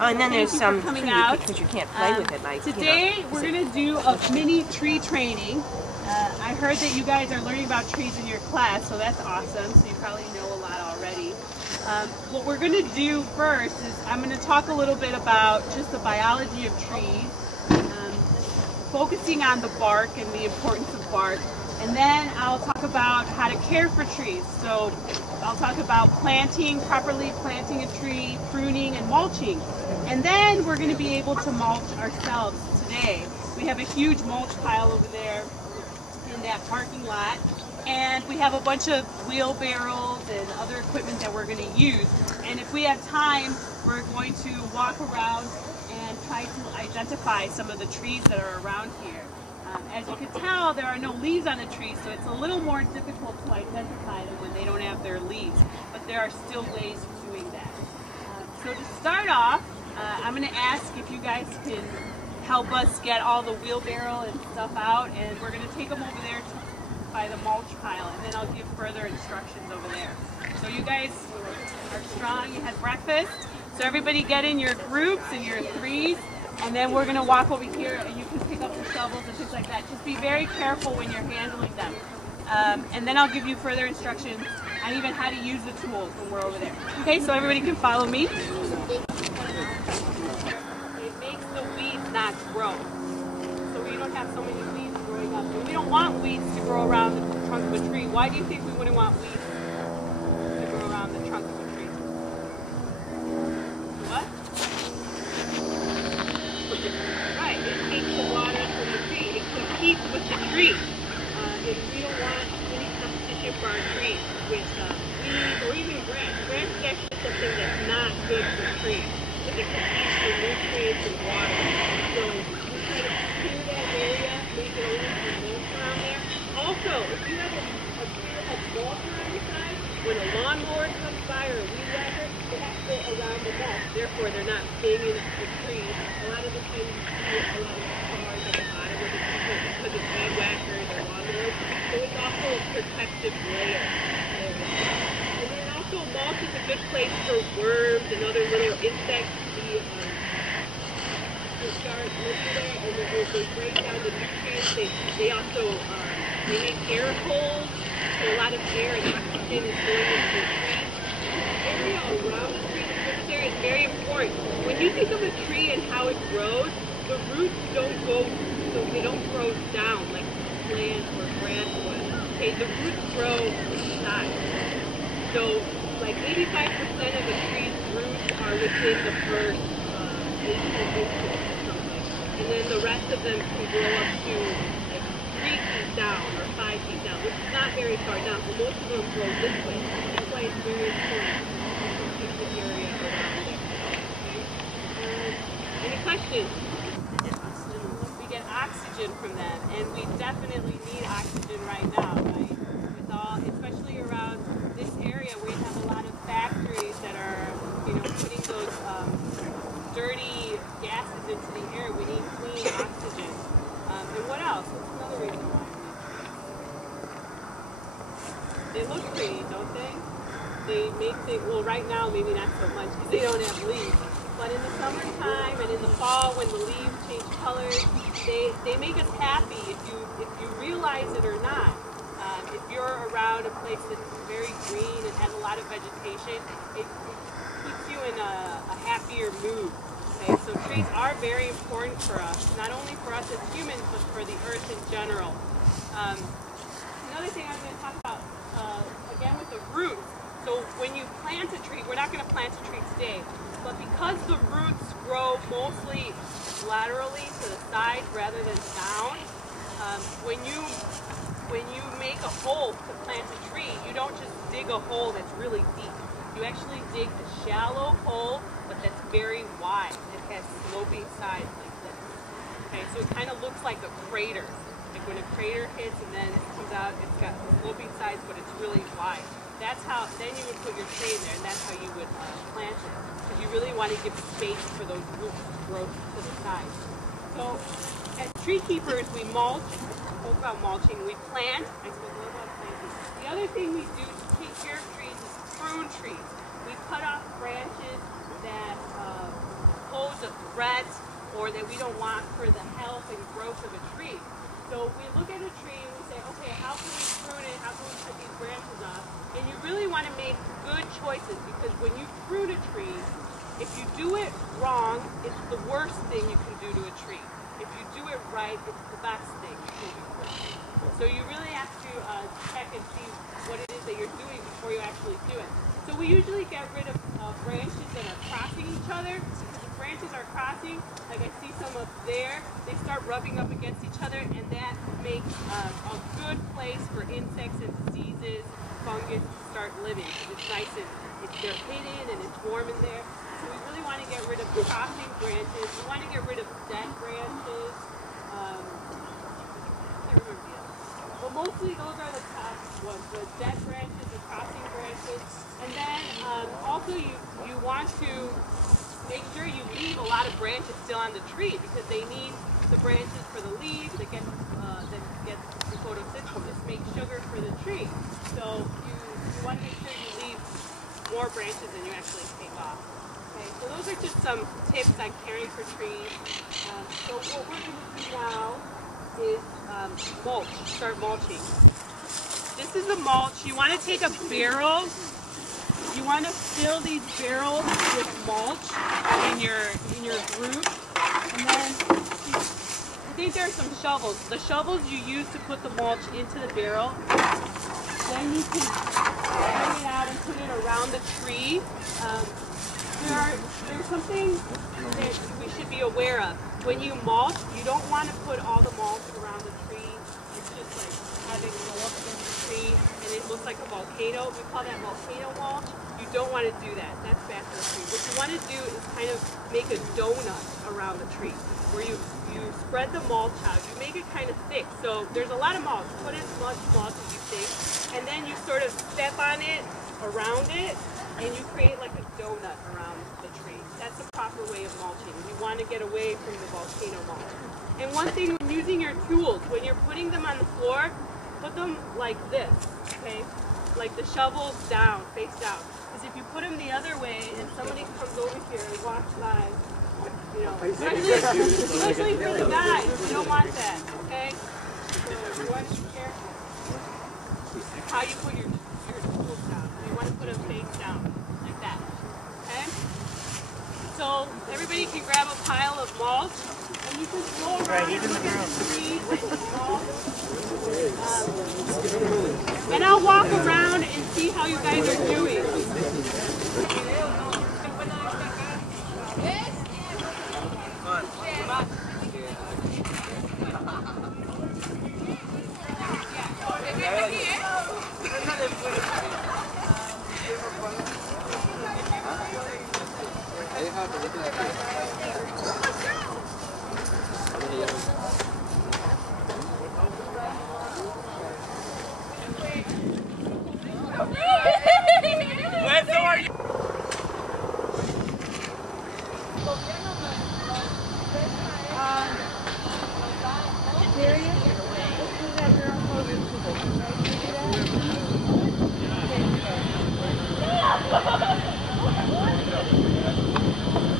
and then there's some coming tree out. because you can't play with it. Like today, we're going to do a mini tree training. I heard that you guys are learning about trees in your class, so that's awesome. So you probably know a lot already. What we're going to do first is I'm going to talk a little bit about just the biology of trees, focusing on the bark and the importance of bark. And then I'll talk about how to care for trees. So I'll talk about properly planting a tree, pruning, and mulching. And then we're going to be able to mulch ourselves today. We have a huge mulch pile over there in that parking lot. And we have a bunch of wheelbarrows and other equipment that we're going to use. And if we have time, we're going to walk around and try to identify some of the trees that are around here. As you can tell, there are no leaves on the trees, so it's a little more difficult to identify them when they don't have their leaves. But there are still ways of doing that. So to start off, I'm going to ask if you guys can help us get all the wheelbarrow and stuff out, and we're going to take them over there by the mulch pile, and then I'll give further instructions over there. So you guys are strong, you had breakfast, so everybody get in your groups and your threes, and then we're going to walk over here and you can pick up the shovels and things like that. Just be very careful when you're handling them. And then I'll give you further instructions on even how to use the tools when we're over there. Okay, so everybody can follow me. It makes the weeds not grow. So we don't have so many weeds growing up. And we don't want weeds to grow around the trunk of a tree. Why do you think we wouldn't want weeds to grow around the trunk of a tree? What? Right, it takes the water from the tree. It competes with the tree. If we don't want any competition for our trees with weeds or even grass. Grass is actually something that's not good for trees because it competes for nutrients and water. So we try to clear that area, make it only for mulch around there. Also, if you have a tree that has mulch around your side, when a lawnmower comes by or a weed whacker, they have to go around the mulch. Therefore, they're not banging the tree. A lot of the times you see a lot of cars at the bottom of the tree because of weed whackers or lawnmowers. So it's also a protective layer. And then also mulch is a good place for worms and other little insects to start living there, and they break down the nutrients. They also they make air holes, so a lot of air and oxygen is going into the tree. The area around the tree, this area is very important. When you think of a tree and how it grows, the roots don't grow down like plants or grass would. Okay, the roots grow inside. So like 85% of a tree's roots are within the first 8 inches. And then the rest of them can grow up to like 3 feet down or 5 feet down, which is not very far down, but most of them grow this way. That's why it's very important to keep the area around there. Okay? Any questions? We get oxygen from them, and we definitely need oxygen right now, right? With all, especially around this area where you have a lot of factories that are, putting those dirty gases into the air. We need clean oxygen. And what else? What's another reason why? They look pretty, don't they? They make things, well right now maybe not so much because they don't have leaves. But in the summertime and in the fall when the leaves change colors, they make us happy if you realize it or not. If you're around a place that's very green and has a lot of vegetation, it keeps you in a happier mood. Okay, so trees are very important for us, not only for us as humans, but for the earth in general. Another thing I'm going to talk about, again with the roots. So when you plant a tree, we're not going to plant a tree today, but because the roots grow mostly laterally to the side rather than down, when you make a hole to plant a tree, you don't just dig a hole that's really deep. You actually dig a shallow hole, but that's very wide. It has sloping sides like this. Okay, so it kind of looks like a crater. Like when a crater hits and then it comes out, it's got sloping sides, but it's really wide. That's how, then you would put your tree in there, and that's how you would plant it. Because you really want to give space for those roots to grow to the sides. So, as tree keepers, we mulch. I spoke about mulching. We plant. I spoke a little about planting. The other thing we do to take care of trees is prune trees. We cut off branches that that we don't want for the health and growth of a tree. So we look at a tree and we say, okay, how can we prune it? How can we cut these branches off? And you really want to make good choices, because when you prune a tree, if you do it wrong, it's the worst thing you can do to a tree. If you do it right, it's the best thing you can do to a tree. So you really have to check and see what it is that you're doing before you actually do it. So we usually get rid of branches that are crossing each other. If branches are crossing, like I see some up there, they start rubbing up against each other, and that makes a good place for insects and diseases, fungus to start living, because it's nice and they're hidden and it's warm in there. So we really want to get rid of crossing branches. We want to get rid of dead branches. I can't remember the others. But mostly those are the top ones, the dead branches, the crossing branches. And then also you want to make sure you leave a lot of branches still on the tree, because they need the branches for the leaves that get the photosynthesis, make sugar for the tree. So you want to make sure you leave more branches than you actually take off. Okay, so those are just some tips on caring for trees. So what we're going to do now is mulch, start mulching. This is a mulch. You want to take a barrel. You want to fill these barrels with mulch in your group. And then I think there are some shovels. The shovels you use to put the mulch into the barrel. Then you can bring it out and put it around the tree. There's something that we should be aware of. When you mulch, you don't want to put all the mulch around the tree. It's just like having it go up against the tree and it looks like a volcano. We call that volcano mulch. You don't want to do that. That's bad for the tree. What you want to do is kind of make a donut around the tree, where you spread the mulch out. You make it kind of thick. So there's a lot of mulch. Put as much mulch as you think. And then you sort of step on it, around it, and you create like a donut around the tree. That's the proper way of mulching. You want to get away from the volcano mulch. And one thing when using your tools, when you're putting them on the floor, put them like this, okay? Like the shovels down, face down. Because if you put them the other way and somebody comes over here and walks by, you know, especially for the guys, you don't want that, okay? So you want to be careful how you put your tools down. You want to put them face down, like that, okay? So everybody can grab a pile of mulch, and you can go around and look at the tree with mulch. And I'll walk around and see how you guys are doing. Serious?